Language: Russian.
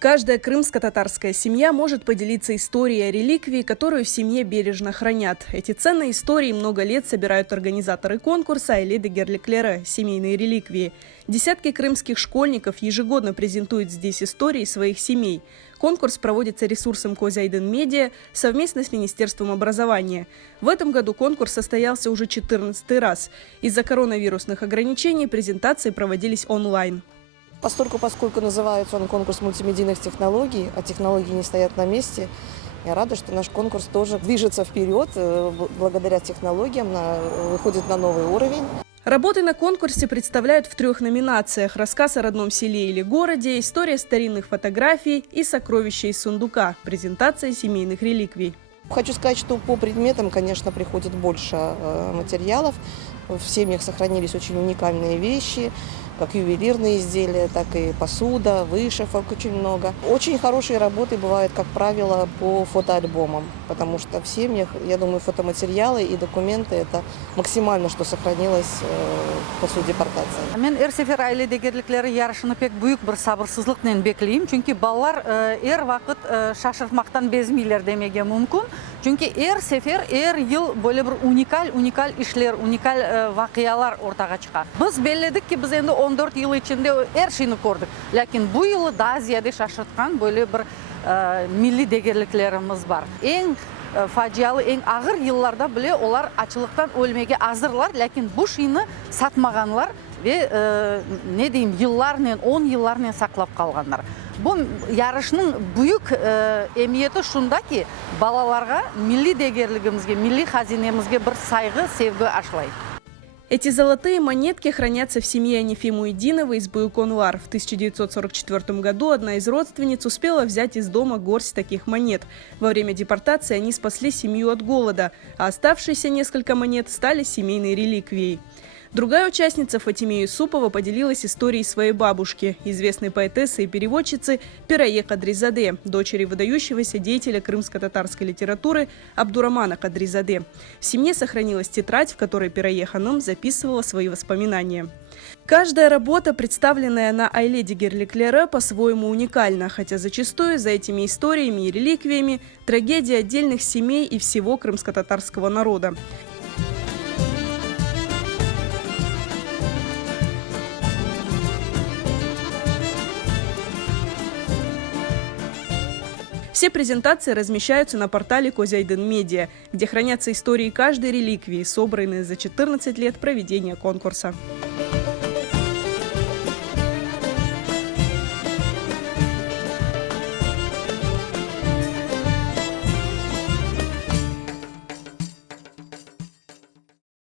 Каждая крымско-татарская семья может поделиться историей о реликвии, которую в семье бережно хранят. Эти ценные истории много лет собирают организаторы конкурса «Айле де Герлеклере» – семейные реликвии. Десятки крымских школьников ежегодно презентуют здесь истории своих семей. Конкурс проводится ресурсом Козайден Медиа совместно с Министерством образования. В этом году конкурс состоялся уже 14-й раз. Из-за коронавирусных ограничений презентации проводились онлайн. Поскольку называется он конкурс мультимедийных технологий, а технологии не стоят на месте, я рада, что наш конкурс тоже движется вперед, благодаря технологиям, выходит на новый уровень. Работы на конкурсе представляют в 3 номинациях: рассказ о родном селе или городе, история старинных фотографий и сокровища из сундука, презентация семейных реликвий. Хочу сказать, что по предметам, конечно, приходит больше материалов. В семьях сохранились очень уникальные вещи, как ювелирные изделия, так и посуда, вышивок очень много. Очень хорошие работы бывают, как правило, по фотоальбомам, потому что в семьях, я думаю, фотоматериалы и документы – это максимально, что сохранилось после депортации. Мен сефер айле дегерликлери ярышыны пек büyük bir sabırsızlıkla bekleyim. Çünkü ballar vakit şaşırtmaktan bezmiler demege mümkün. Çünkü sefer yıl böyle bir unikal işler, unikal vakiyalar ortaya çıkar. Biz belledik ki biz endi 14 yıl içinde şeyini gördük. Lakin bu yılı daha ziyade şaşırtkan böyle bir milli degerliklerimiz var. En facialı, en ağır yıllarda bile onlar açılıktan ölmege hazırlar. Lakin bu şeyini satmaganlar ve ne diyeyim yıllarla, 10 yıllarla saklap kalganlar. Bu yarışının büyük emniyeti şunda ki balalarga milli degerligimizge, milli hazinemizge bir saygı, sevgi aşılaydı. Эти золотые монетки хранятся в семье Анифи Муйдиновой из Буюконвар. В 1944 году одна из родственниц успела взять из дома горсть таких монет. Во время депортации они спасли семью от голода, а оставшиеся несколько монет стали семейной реликвией. Другая участница Фатиме Юсупова поделилась историей своей бабушки, известной поэтессы и переводчицы Пирае Кадризаде, дочери выдающегося деятеля крымско-татарской литературы Абдурамана Кадризаде. В семье сохранилась тетрадь, в которой Пирае Ханым записывала свои воспоминания. Каждая работа, представленная на Айле де Герлеклере, по-своему уникальна, хотя зачастую за этими историями и реликвиями трагедия отдельных семей и всего крымско-татарского народа. Все презентации размещаются на портале Козайден Медиа, где хранятся истории каждой реликвии, собранные за 14 лет проведения конкурса.